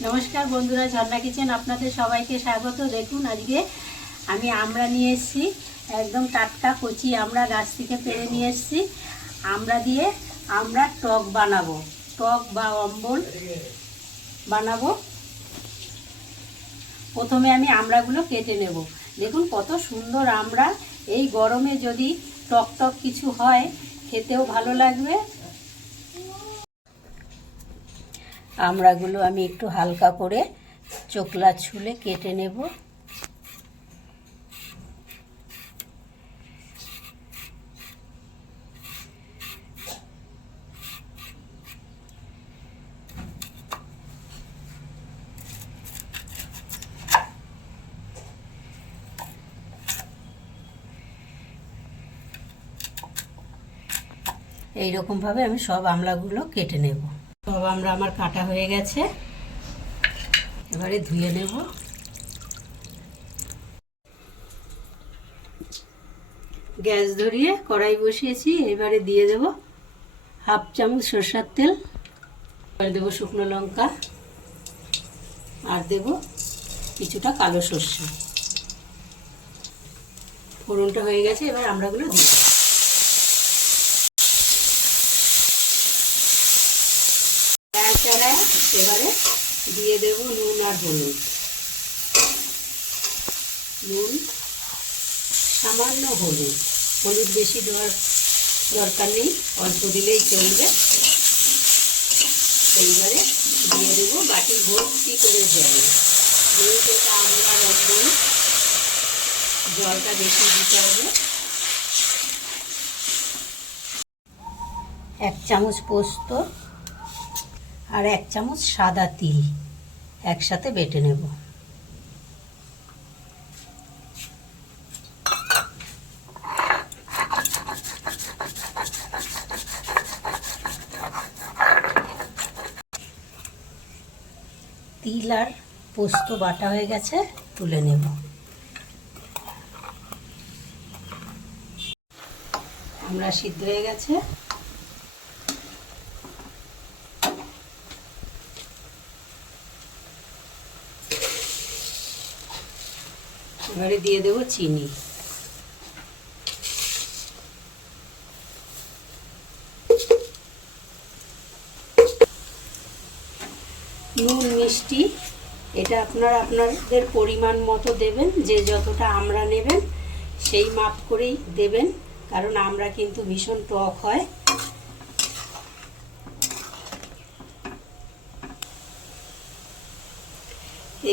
নমস্কার বন্ধুরা, ঝর্ণা কিচেন আপনাদের সবাইকে স্বাগত। দেখুন আজকে আমি আমড়া নিয়ে এসেছি, একদম টাটকা কচি আমড়া গাছ থেকে পেড়ে নিয়ে এসেছি। আমড়া দিয়ে আমরা টক বানাবো, টক বা অম্বল বানাবো। প্রথমে আমি আমড়াগুলো কেটে নেব। দেখুন কত সুন্দর আমড়া, এই গরমে যদি টক টক কিছু হয় খেতেও ভালো লাগবে। আমড়াগুলো আমি একটু হালকা করে চোকলা ছুলে কেটে নেব। এইরকমভাবে আমি সব আমড়াগুলো কেটে নেব। সব আমড়া আমার কাটা হয়ে গেছে, এবারে ধুয়ে নেব। গ্যাস ধরিয়ে কড়াই বসিয়েছি, এবারে দিয়ে দেব হাফ চামচ সরষের তেল, এবারে দেবো শুকনো লঙ্কা, আর দেব কিছুটা কালো সর্ষে। ফোড়নটা হয়ে গেছে, এবার আমড়াগুলো দিয়ে দেব। এবারে দিয়ে দেব নুন আর হলুদ। নুন, সামান্য হলুদ, হলুদ বেশি দেওয়ার দরকার নেই, অল্প দিলেই চলবে। এইবারে দিয়ে দেবো বাটি ভর্তি করে জল। যেহেতু এটা আমরা রকম জলটা বেশি দিতে হবে। 1 চামচ পোস্ত আর 1 চামচ সাদা তিল একসাথে বেটে নেব। তিল আর পোস্ত বাটা হয়ে গেছে, তুলে নেব। আমরা সিদ্ধ হয়ে গেছে, এবারে দিয়ে দেবো চিনি। নুন মিষ্টি এটা আপনাদের পরিমাণ মতো দেবেন, যে যতটা আমড়া নেবেন সেই মাপ করেই দেবেন, কারণ আমড়া কিন্তু ভীষণ টক হয়।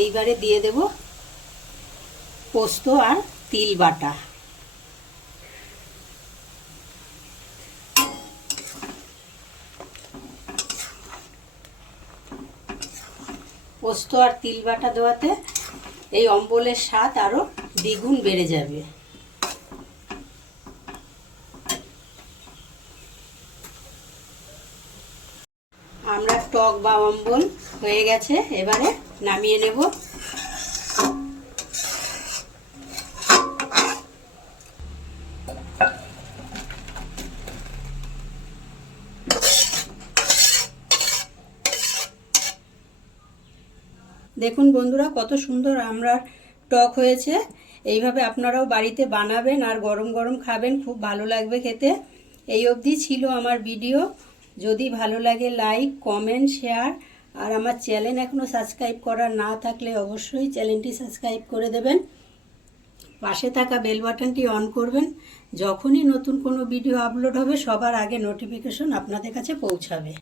এইবারে দিয়ে দেব পোস্ত আর তিল বাটা। পোস্ত আর তিল বাটা দেওয়াতে এই অম্বলের স্বাদ আরো দ্বিগুণ বেড়ে যাবে। আমরা টক বা অম্বল হয়ে গেছে, এবারে নামিয়ে নেব। দেখুন বন্ধুরা কত সুন্দর আমড়ার টক হয়েছে। এইভাবে আপনারাও বাড়িতে বানাবেন আর গরম গরম খাবেন, খুব ভালো লাগবে খেতে। এই অবধি ছিল আমার ভিডিও। যদি ভালো লাগে লাইক, কমেন্ট, শেয়ার, আর আমার চ্যানেল এখনও সাবস্ক্রাইব করা না থাকলে অবশ্যই চ্যানেলটি সাবস্ক্রাইব করে দেবেন। পাশে থাকা বেল বাটনটি অন করবেন, যখনই নতুন কোনো ভিডিও আপলোড হবে সবার আগে নোটিফিকেশন আপনাদের কাছে পৌঁছাবে।